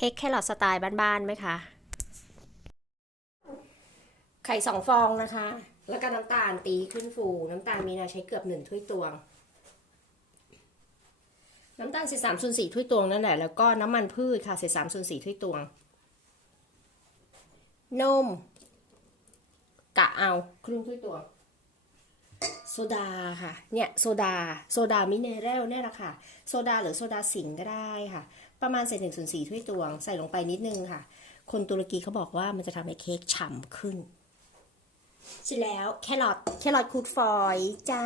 เค้กแครอทสไตล์บ้านๆไหมคะ ไข่สองฟองนะคะ แล้วก็น้ำตาลตีขึ้นฟู น้ำตาลมีนาใช้เกือบหนึ่งถ้วยตวง น้ำตาลเศษสามส่วนสี่ถ้วยตวงนั่นแหละ แล้วก็น้ำมันพืชค่ะเศษสามส่วนสี่ถ้วยตวง นม กะเอาครึ่งถ้วยตวงโซดาค่ะ เนี่ยโซดา โซดามิเนเรลเนี่ยแหละค่ะ โซดาหรือโซดาสิงก็ได้ค่ะ ประมาณใส่หนึ่งส่วนสี่ถ้วยตวงใส่ลงไปนิดนึงค่ะ คนตุรกีเขาบอกว่ามันจะทำให้เค้กฉ่ำขึ้น เสร็จแล้วแครอทแครอทคูดฟอยจ้า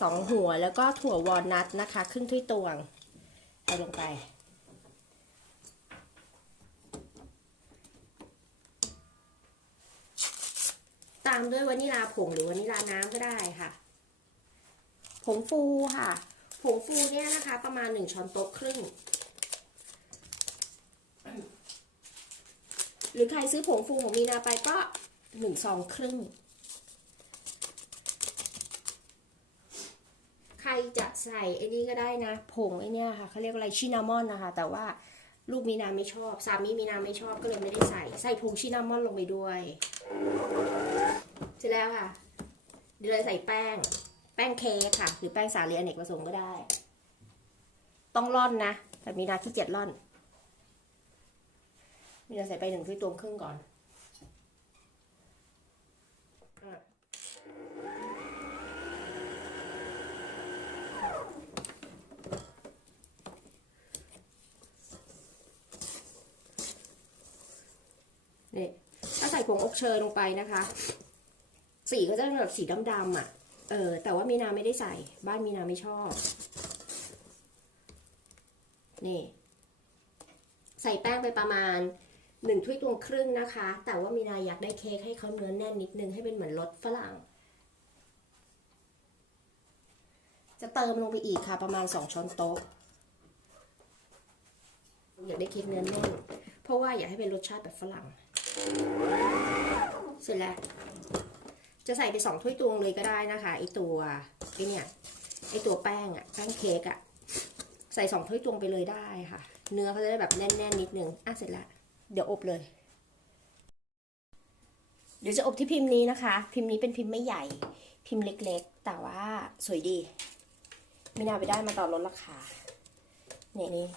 สองหัวแล้วก็ถั่ววอลนัทนะคะครึ่งถ้วยตวงใส่ลงไปตามด้วยวานิลาผงหรือวานิลาน้ำก็ได้ค่ะ ผงฟูค่ะ ผงฟูเนี่ยนะคะ ประมาณหนึ่งช้อนโต๊ะครึ่ง หรือใครซื้อผงฟูของมีนาไปก็หนึ่งซองครึ่ง ใครจะใส่ไอ้นี่ก็ได้นะ ผงไอ้นี่ค่ะเขาเรียกอะไรชินามอนนะคะ แต่ว่าลูกมีนาไม่ชอบ สามีมีนาไม่ชอบก็เลยไม่ได้ใส่ ใส่ผงชินามอนลงไปด้วยเสร็จแล้วค่ะ เดี๋ยวเราใส่แป้ง แป้งเค้กค่ะ หรือแป้งสาลีอเนกประสงค์ก็ได้ ต้องร่อนนะ แต่มีนาขี้เกียจร่อน มีนาใส่ไปหนึ่งถ้วยตวงครึ่งก่อนนี่ถ้าใส่ผงอบเชยลงไปนะคะ สีก็จะเป็นแบบสีดำๆอะ เออ แต่ว่ามีนาไม่ได้ใส่ บ้านมีนาไม่ชอบ นี่ ใส่แป้งไปประมาณ หนึ่งถ้วยตวงครึ่งนะคะ แต่ว่ามีนาอยากได้เค้กให้เขาเนื้อแน่นนิดนึงให้เป็นเหมือนรสฝรั่ง จะเติมลงไปอีกค่ะ ประมาณสองช้อนโต๊ะ อยากได้เค้กเนื้อแน่น เพราะว่าอยากให้เป็นรสชาติแบบฝรั่ง เสร็จแล้ว จะใส่ไปสองถ้วยตวงเลยก็ได้นะคะไอตัวไอเนี่ยไอตัวแป้งอะแป้งเค้กอะใส่สองถ้วยตวงไปเลยได้ค่ะ เนื้อเขาจะได้แบบแน่นๆนิดนึงอะเสร็จแล้ว เดี๋ยวอบเลย เดี๋ยวจะอบที่พิมพ์นี้นะคะ พิมพ์นี้เป็นพิมพ์ไม่ใหญ่ พิมพ์เล็กๆ แต่ว่าสวยดี ไม่น่าไปได้มาต่อลดราคาเนี่ยนี่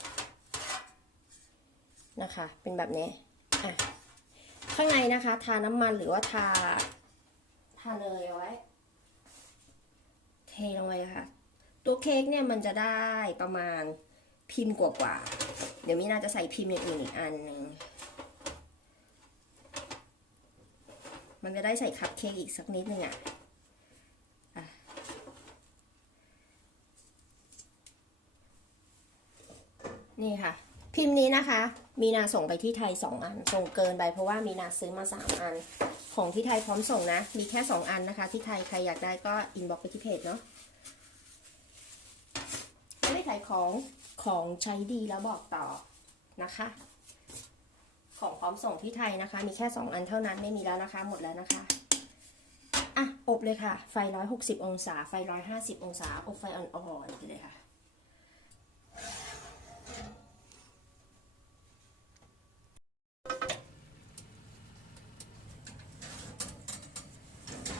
นะคะ เป็นแบบนี้อะข้างในนะคะ ทาน้ำมันหรือว่าทา ทาเนยเอาไว้ เทลงไปค่ะ ตัวเค้กเนี่ยมันจะได้ประมาณพิมพ์กว่าๆเดี๋ยวมีน่าจะใส่พิมพ์อย่างอื่นอีกอันหนึ่ง มันจะได้ใส่คัพเค้กอีกสักนิดนึงอะอะนี่ค่ะ พิมพ์นี้นะคะ มีนาส่งไปที่ไทยสองอัน ส่งเกินไปเพราะว่ามีนาซื้อมาสามอัน ของที่ไทยพร้อมส่งนะ มีแค่สองอันนะคะ ที่ไทยใครอยากได้ก็อินบ็อกไปที่เพจเนาะไม่ได้ขายของของใช้ดีแล้วบอกต่อนะคะ ของพร้อมส่งที่ไทยนะคะ มีแค่สองอันเท่านั้นไม่มีแล้วนะคะ หมดแล้วนะคะอะอบเลยค่ะ ไฟร้อยหกสิบองศา ไฟร้อยห้าสิบองศา อบไฟอ่อนๆไปเลยค่ะ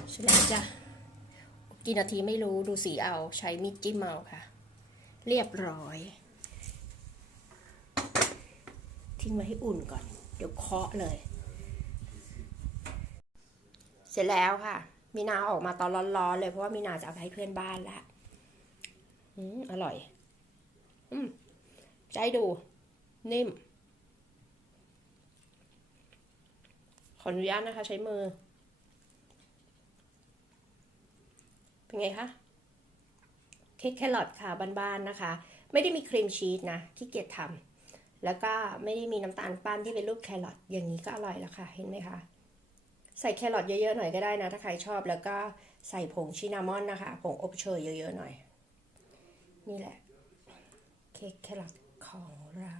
เสร็จแล้วจ้ะกี่นาทีไม่รู้ดูสีเอาใช้มีดจิ้มเอาค่ะ เรียบร้อย ทิ้งไว้ให้อุ่นก่อน ดี๋ยวเคาะเลย เสร็จแล้วค่ะ มีนาออกมาตอนร้อนๆเลยเพราะว่ามีนาจะเอาไปให้เพื่อนบ้านแล้วอืมอร่อย อืมใจดู นิ่ม ขออนุญาตนะคะ ใช้มือ เป็นไงคะเค้กแครอทค่ะบ้านๆนะคะ ไม่ได้มีครีมชีสนะที่เกียจทำ แล้วก็ไม่ได้มีน้ำตาลปั้นที่เป็นรูปแครอทอย่างนี้ก็อร่อยแล้วค่ะ เห็นไหมคะใส่แครอทเยอะๆหน่อยก็ได้นะ ถ้าใครชอบแล้วก็ใส่ผงชินามอนนะคะ ผงอบเชยเยอะๆหน่อย นี่แหละ เค้กแครอทของเรา